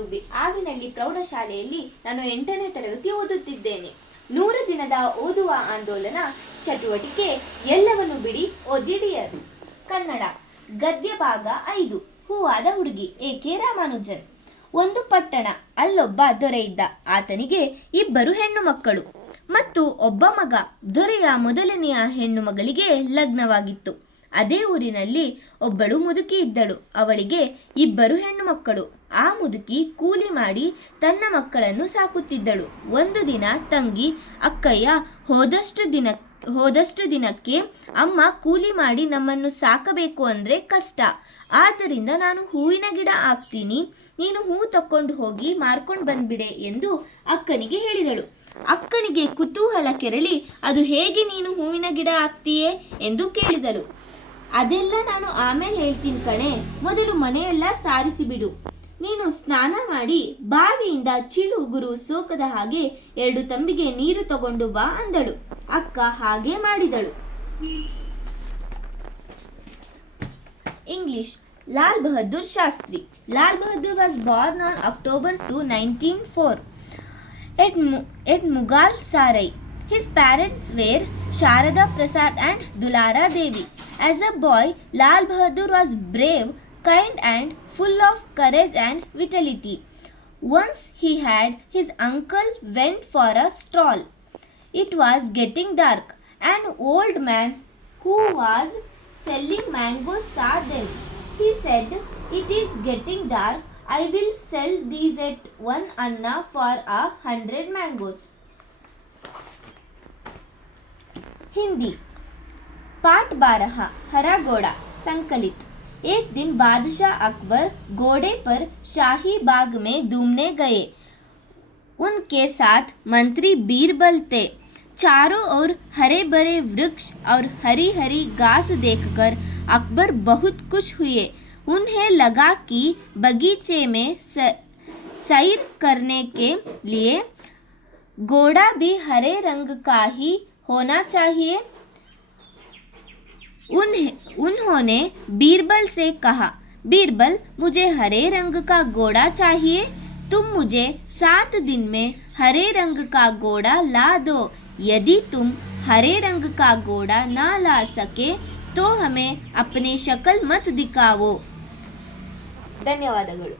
ಒಂದು ಆವಿನಲ್ಲಿ ಪ್ರೌಢಶಾಲೆಯಲ್ಲಿ ನಾನು ಎಂಟನೇ ತರಗತಿ ಓದುತ್ತಿದ್ದೇನೆ. ನೂರು ದಿನದ ಓದುವ ಆಂದೋಲನ ಚಟುವಟಿಕೆ ಎಲ್ಲವನ್ನು ಬಿಡಿ ಓದಿಡಿಯರು. ಕನ್ನಡ ಗದ್ಯ ಭಾಗ ಐದು, ಹೂವಾದ ಹುಡುಗಿ ಎ ಕೆ ರಾಮಾನುಜನ್. ಒಂದು ಪಟ್ಟಣ, ಅಲ್ಲೊಬ್ಬ ದೊರೆ ಇದ್ದ. ಆತನಿಗೆ ಇಬ್ಬರು ಹೆಣ್ಣು ಮಕ್ಕಳು. ಮತ್ತು ಒಬ್ಬ ಮಗ, ದೊರೆಯ ಮೊದಲನೆಯ ಹೆಣ್ಣು ಮಗಳಿಗೆ ಲಗ್ನವಾಗಿತ್ತು. ಅದೇ ಊರಿನಲ್ಲಿ ಒಬ್ಬಳು ಮುದುಕಿ ಇದ್ದಳು. ಅವಳಿಗೆ ಇಬ್ಬರು ಹೆಣ್ಣು ಮಕ್ಕಳು. ಆ ಮುದುಕಿ ಕೂಲಿ ಮಾಡಿ ತನ್ನ ಮಕ್ಕಳನ್ನು ಸಾಕುತ್ತಿದ್ದಳು. ಒಂದು ದಿನ ತಂಗಿ, ಅಕ್ಕಯ್ಯ, ಹೋದಷ್ಟು ದಿನ, ಹೋದಷ್ಟು ದಿನಕ್ಕೆ ಅಮ್ಮ ಕೂಲಿ ಮಾಡಿ ನಮ್ಮನ್ನು ಸಾಕಬೇಕು ಅಂದರೆ ಕಷ್ಟ. ಆದ್ದರಿಂದ ನಾನು ಹೂವಿನ ಗಿಡ ಹಾಕ್ತೀನಿ. ನೀನು ಹೂ ತಕೊಂಡು ಹೋಗಿ ಮಾರ್ಕೊಂಡು ಬಂದ್ಬಿಡೆ ಎಂದು ಅಕ್ಕನಿಗೆ ಹೇಳಿದಳು. ಅಕ್ಕನಿಗೆ ಕುತೂಹಲ ಕೆರಳಿ, ಅದು ಹೇಗೆ ನೀನು ಹೂವಿನ ಗಿಡ ಹಾಕ್ತೀಯೇ? ಎಂದು ಕೇಳಿದಳು. ಅದೆಲ್ಲ ನಾನು ಆಮೇಲೆ ಹೇಳ್ತೀನಿ ಕಣೆ. ಮೊದಲು ಮನೆಯೆಲ್ಲ ಸಾರಿಸಿಬಿಡು ನೀನು ಸ್ನಾನ ಮಾಡಿ ಬಾವಿಯಿಂದ ಚೀಳು ಉಗುರು ಸೋಕದ ಹಾಗೆ ಎರಡು ತಂಬಿಗೆ ನೀರು ತಗೊಂಡು ಬಾ ಅಂದಳು. ಅಕ್ಕ ಹಾಗೆ ಮಾಡಿದಳು. English, Lal Bahadur Shastri. Lal Bahadur was born on October two nineteen four at ಮು, at Mughalsarai. His parents were Sharada Prasad and Dulara Devi. As a boy, Lal Bahadur was brave, kind, and full of courage and vitality. Once he had his uncle went for a stroll. It was getting dark. An old man who was selling mangoes saw them. He said, It is getting dark. I will sell these at one anna for a hundred mangoes. Hindi पाठ बारह, हरा घोड़ा, संकलित। एक दिन बादशाह अकबर घोड़े पर शाही बाग में घूमने गए। उनके साथ मंत्री बीरबल थे। चारों ओर हरे भरे वृक्ष और हरी हरी घास देखकर अकबर बहुत खुश हुए। उन्हें लगा कि बगीचे में सैर करने के लिए घोड़ा भी हरे रंग का ही होना चाहिए। उन्हें उन्होंने बीरबल से कहा बीरबल मुझे हरे रंग का घोड़ा चाहिए तुम मुझे सात दिन में हरे रंग का घोड़ा ला दो यदि तुम हरे रंग का घोड़ा ना ला सके तो हमें अपने शक्ल मत दिखाओ ಧನ್ಯವಾದಗಳು